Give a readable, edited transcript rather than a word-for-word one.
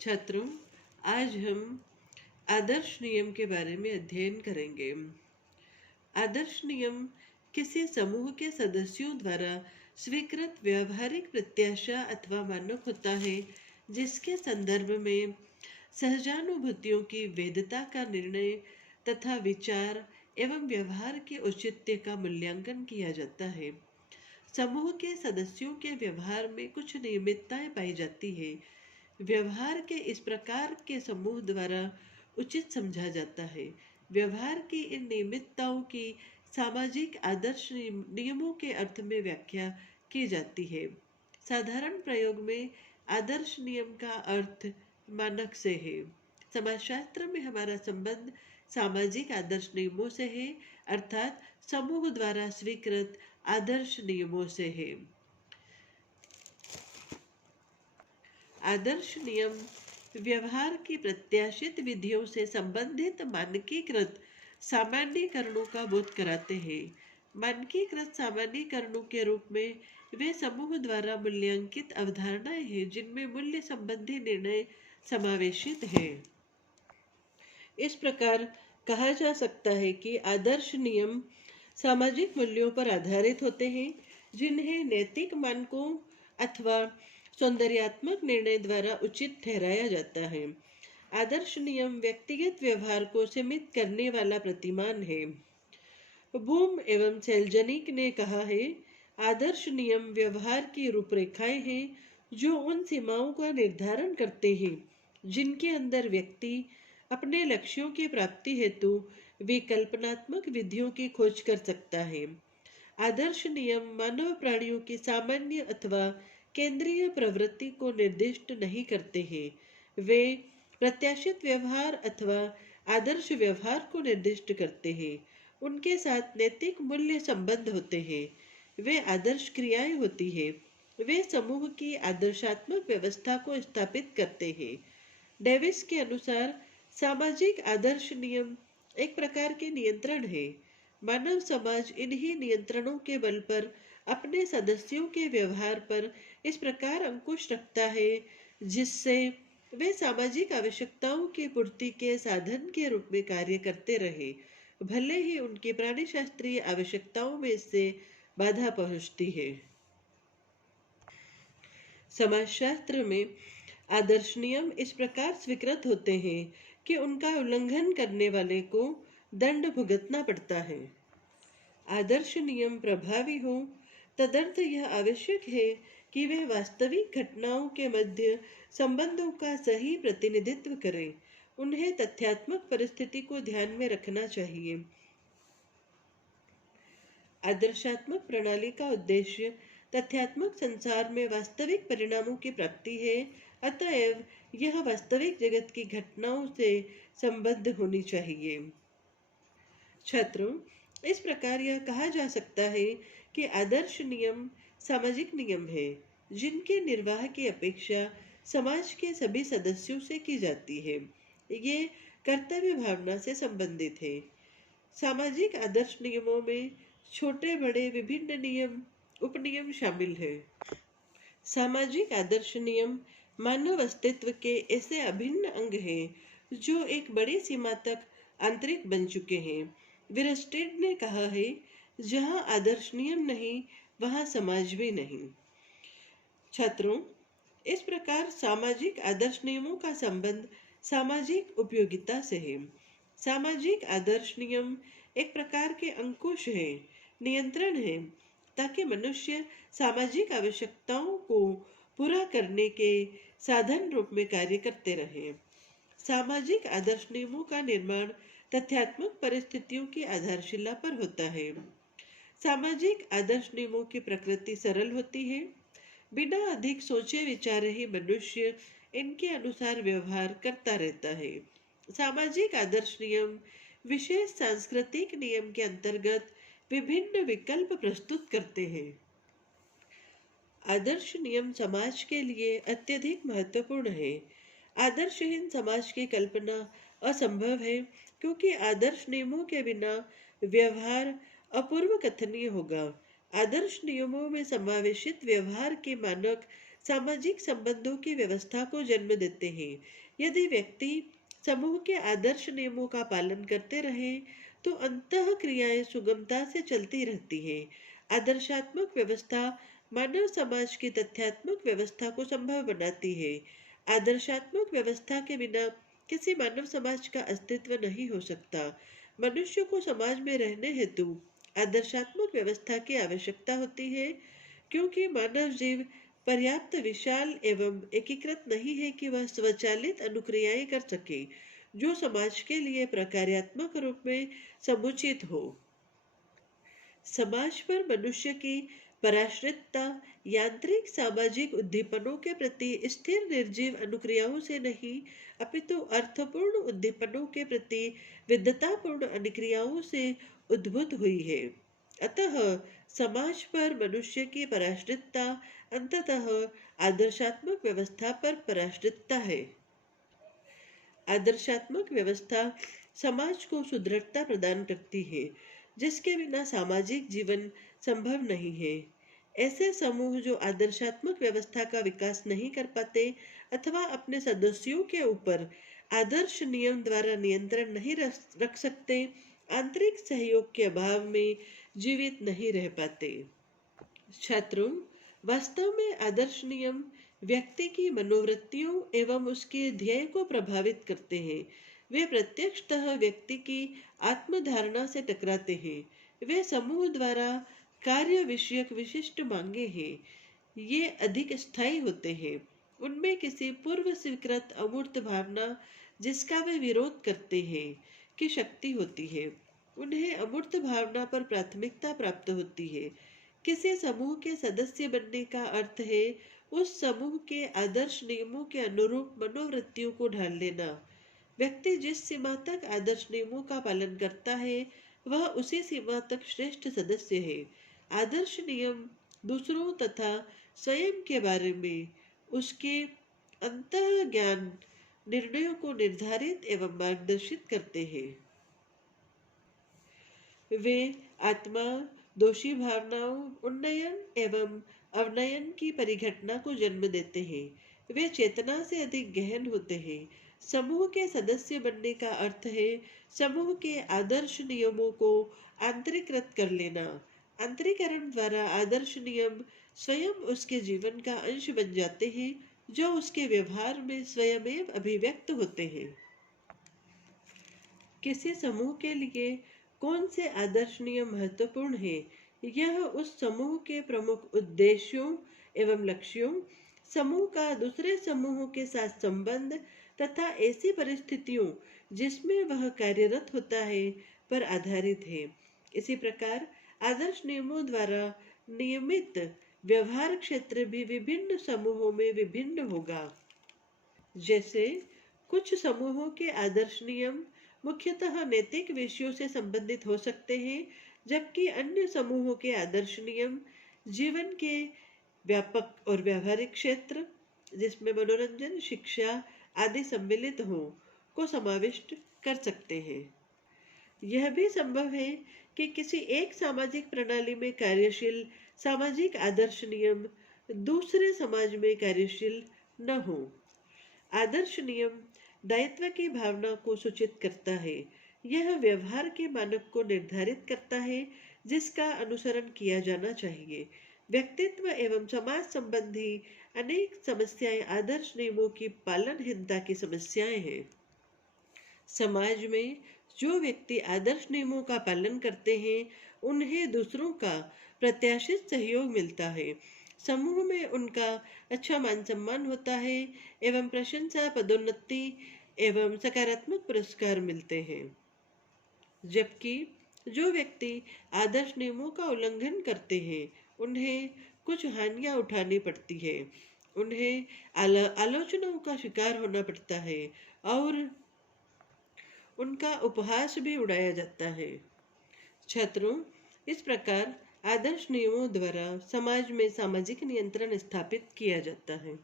छात्रों, आज हम आदर्श नियम के बारे में अध्ययन करेंगे। आदर्श नियम किसी समूह के सदस्यों द्वारा स्वीकृत व्यवहारिक प्रत्याशा अथवा मानक होता है, जिसके संदर्भ में सहजानुभूतियों की वैधता का निर्णय तथा विचार एवं व्यवहार के औचित्य का मूल्यांकन किया जाता है। समूह के सदस्यों के व्यवहार में कुछ नियमितताएं पाई जाती है। व्यवहार के इस प्रकार के समूह द्वारा उचित समझा जाता है। व्यवहार की इन नियमितताओं की सामाजिक आदर्श नियमों के अर्थ में व्याख्या की जाती है। साधारण प्रयोग में आदर्श नियम का अर्थ मानक से है। समाजशास्त्र में हमारा संबंध सामाजिक आदर्श नियमों से है, अर्थात समूह द्वारा स्वीकृत आदर्श नियमों से है। आदर्श नियम व्यवहार की प्रत्याशित विधियों से संबंधित मानकीकृत सामान्यीकरणों का बोध कराते हैं। मानकीकृत सामान्यीकरणों के रूप में वे समूह द्वारा मूल्यांकित अवधारणाएं हैं, जिनमें मूल्य संबंधी निर्णय समावेशित हैं। इस प्रकार कहा जा सकता है कि आदर्श नियम सामाजिक मूल्यों पर आधारित होते हैं, जिन्हें नैतिक मानकों अथवा सौंदर्यात्मक निर्णय द्वारा उचित ठहराया जाता है। आदर्श नियम व्यक्तिगत व्यवहार को सीमित करने वाला प्रतिमान है। बूम एवं सेल्जनिक ने कहा है, आदर्श नियम व्यवहार की रूपरेखाएं हैं जो उन सीमाओं का निर्धारण करते हैं जिनके अंदर व्यक्ति अपने लक्ष्यों की प्राप्ति हेतु विकल्पनात्मक विधियों की खोज कर सकता है। आदर्श नियम मानव प्राणियों की सामान्य अथवा केंद्रीय प्रवृत्ति को निर्दिष्ट नहीं करते हैं। वे प्रत्याशित व्यवहार अथवा आदर्श व्यवहार को निर्दिष्ट करते हैं। उनके साथ नैतिक मूल्य संबंध होते हैं। वे आदर्श क्रियाएं होती हैं। वे समूह की आदर्शात्मक व्यवस्था को स्थापित करते हैं। डेविस के अनुसार सामाजिक आदर्श नियम एक प्रकार के नियंत्रण है। मानव समाज इन्हीं नियंत्रणों के बल पर अपने सदस्यों के व्यवहार पर इस प्रकार अंकुश रखता है, जिससे वे सामाजिक आवश्यकताओं की पूर्ति के साधन के रूप में कार्य करते रहे, भले ही उनकी प्राणिशास्त्रीय आवश्यकताओं में इससे बाधा पहुंचती है। समाजशास्त्र में आदर्श नियम इस प्रकार स्वीकृत होते हैं कि उनका उल्लंघन करने वाले को दंड भुगतना पड़ता है। आदर्श नियम प्रभावी हो, तदर्थ यह आवश्यक है कि वे वास्तविक घटनाओं के मध्य संबंधों का सही प्रतिनिधित्व करें। उन्हें तथ्यात्मक परिस्थिति को ध्यान में रखना चाहिए। आदर्शात्मक प्रणाली का उद्देश्य तथ्यात्मक संसार में वास्तविक परिणामों की प्राप्ति है, अतएव यह वास्तविक जगत की घटनाओं से संबद्ध होनी चाहिए। छात्रों, इस प्रकार यह कहा जा सकता है कि आदर्श नियम सामाजिक नियम है, जिनके निर्वाह की अपेक्षा समाज के सभी सदस्यों से की जाती है। ये कर्तव्य भावना से संबंधित है। सामाजिक आदर्श नियमों में छोटे बड़े विभिन्न नियम उपनियम शामिल हैं। सामाजिक आदर्श नियम मानव अस्तित्व के ऐसे अभिन्न अंग हैं जो एक बड़ी सीमा तक आंतरिक बन चुके हैं। विरस्टेड ने कहा है, जहाँ आदर्श नियम नहीं वहाँ समाज भी नहीं। छात्रों, इस प्रकार सामाजिक आदर्श नियमों का संबंध सामाजिक उपयोगिता से है। सामाजिक आदर्श नियम एक प्रकार के अंकुश है, नियंत्रण है, ताकि मनुष्य सामाजिक आवश्यकताओं को पूरा करने के साधन रूप में कार्य करते रहे। सामाजिक आदर्श नियमों का निर्माण तथ्यात्मक परिस्थितियों की आधारशिला पर होता है। सामाजिक आदर्श नियमों की प्रकृति सरल होती है। बिना अधिक सोचे विचारे ही मनुष्य इनके अनुसार व्यवहार करता रहता है। सामाजिक आदर्श नियम विशेष सांस्कृतिक नियम के अंतर्गत विभिन्न विकल्प प्रस्तुत करते हैं। आदर्श नियम समाज के लिए अत्यधिक महत्वपूर्ण है। आदर्शहीन समाज की कल्पना असंभव है, क्योंकि आदर्श नियमों के बिना व्यवहार अपूर्व कथनीय होगा। आदर्श नियमों में समावेशित व्यवहार के मानक सामाजिक संबंधों की व्यवस्था को जन्म देते हैं। यदि व्यक्ति समूह के आदर्श नियमों का पालन करते रहे तो अंतः क्रियाएं सुगमता से चलती रहती हैं। आदर्शात्मक व्यवस्था मानव समाज की तथ्यात्मक व्यवस्था को संभव बनाती है। आदर्शात्मक व्यवस्था के बिना किसी मानव समाज का अस्तित्व नहीं हो सकता। मनुष्य को समाज में रहने हेतु आदर्शात्मक व्यवस्था की आवश्यकता होती है, क्योंकि मानव जीव पर्याप्त विशाल एवं एकीकृत नहीं है कि वह स्वचालित अनुक्रियाएं कर सके जो समाज के लिए प्रकार्यात्मक रूप में समुचित हो। समाज पर मनुष्य की पराश्रितता यांत्रिक सामाजिक उद्दीपनों के प्रति स्थिर निर्जीव अनुक्रियाओं से नहीं, अपितु अर्थपूर्ण उद्दीपनों के प्रति विद्वतापूर्ण अनुक्रियाओं से उद्भूत हुई है। अतः समाज पर मनुष्य की पराश्रितता अंततः आदर्शात्मक व्यवस्था पर पराश्रितता है। आदर्शात्मक व्यवस्था समाज को सुदृढ़ता प्रदान करती है, जिसके बिना सामाजिक जीवन संभव नहीं है। ऐसे समूह जो आदर्शात्मक व्यवस्था का विकास नहीं कर पाते अथवा अपने सदस्यों के ऊपर आदर्श नियम द्वारा नियंत्रण नहीं रख सकते, आंतरिक सहयोग के अभाव में जीवित नहीं रह पाते। छात्रों, वास्तव में आदर्श नियम व्यक्ति की मनोवृत्तियों एवं उसके ध्येय को प्रभावित करते हैं। वे प्रत्यक्षतः व्यक्ति की आत्मधारणा से टकराते हैं। वे समूह द्वारा कार्य विषयक विशिष्ट मांगे हैं। ये अधिक स्थायी होते हैं। उनमें किसी पूर्व स्वीकृत अमूर्त भावना जिसका वे विरोध करते हैं की शक्ति होती है। उन्हें अमूर्त भावना पर प्राथमिकता प्राप्त होती है। किसी समूह के सदस्य बनने का अर्थ है उस समूह के आदर्श नियमों के अनुरूप मनोवृत्तियों को ढाल लेना। व्यक्ति जिस सीमा तक आदर्श नियमों का पालन करता है वह उसी सीमा तक श्रेष्ठ सदस्य है। आदर्श नियम दूसरों तथा स्वयं के बारे में उसके अंतः ज्ञान निर्णयों को निर्धारित एवं मार्गदर्शित करते हैं। वे आत्मा, दोषी भावनाओं, उन्नयन एवं अवनयन की परिघटना को जन्म देते हैं। वे चेतना से अधिक गहन होते हैं। समूह के सदस्य बनने का अर्थ है समूह के आदर्श नियमों को आंतरिकृत कर लेना। आंतरिकरण द्वारा आदर्श नियम स्वयं उसके जीवन का अंश बन जाते हैं, जो उसके व्यवहार में स्वयमेव अभिव्यक्त होते हैं। किसी समूह के लिए कौन से आदर्श नियम महत्वपूर्ण है, यह उस समूह के प्रमुख उद्देश्यों एवं लक्ष्यों, समूह का दूसरे समूहों के साथ संबंध तथा ऐसी परिस्थितियों जिसमें वह कार्यरत होता है पर आधारित है। इसी प्रकार आदर्श नियमों द्वारा नियमित व्यवहार क्षेत्र भी विभिन्न समूहों में विभिन्न होगा। जैसे कुछ समूहों के आदर्श नियम मुख्यतः नैतिक विषयों से संबंधित हो सकते हैं, जबकि अन्य समूहों के आदर्श नियम जीवन के व्यापक और व्यावहारिक क्षेत्र, जिसमें मनोरंजन, शिक्षा आदि सम्मिलित हो, को समाविष्ट कर सकते हैं। यह भी संभव है कि किसी एक सामाजिक प्रणाली में कार्यशील सामाजिक आदर्श नियम दूसरे समाज में कार्यशील न हो। आदर्श नियम दायित्व की भावना को सूचित करता है। यह व्यवहार के मानक को निर्धारित करता है जिसका अनुसरण किया जाना चाहिए। व्यक्तित्व एवं समाज संबंधी अनेक समस्याएं आदर्श नियमों की पालनहीनता की समस्याएं हैं। समाज में जो व्यक्ति आदर्श नियमों का पालन करते हैं उन्हें दूसरों का प्रत्याशित सहयोग मिलता है। समूह में उनका अच्छा मान सम्मान होता है एवं प्रशंसा, पदोन्नति एवं सकारात्मक पुरस्कार मिलते हैं। जबकि जो व्यक्ति आदर्श नियमों का उल्लंघन करते हैं उन्हें कुछ हानियां उठानी पड़ती है। उन्हें आलोचनाओं का शिकार होना पड़ता है और उनका उपहास भी उड़ाया जाता है। छात्रों, इस प्रकार आदर्श नियमों द्वारा समाज में सामाजिक नियंत्रण स्थापित किया जाता है।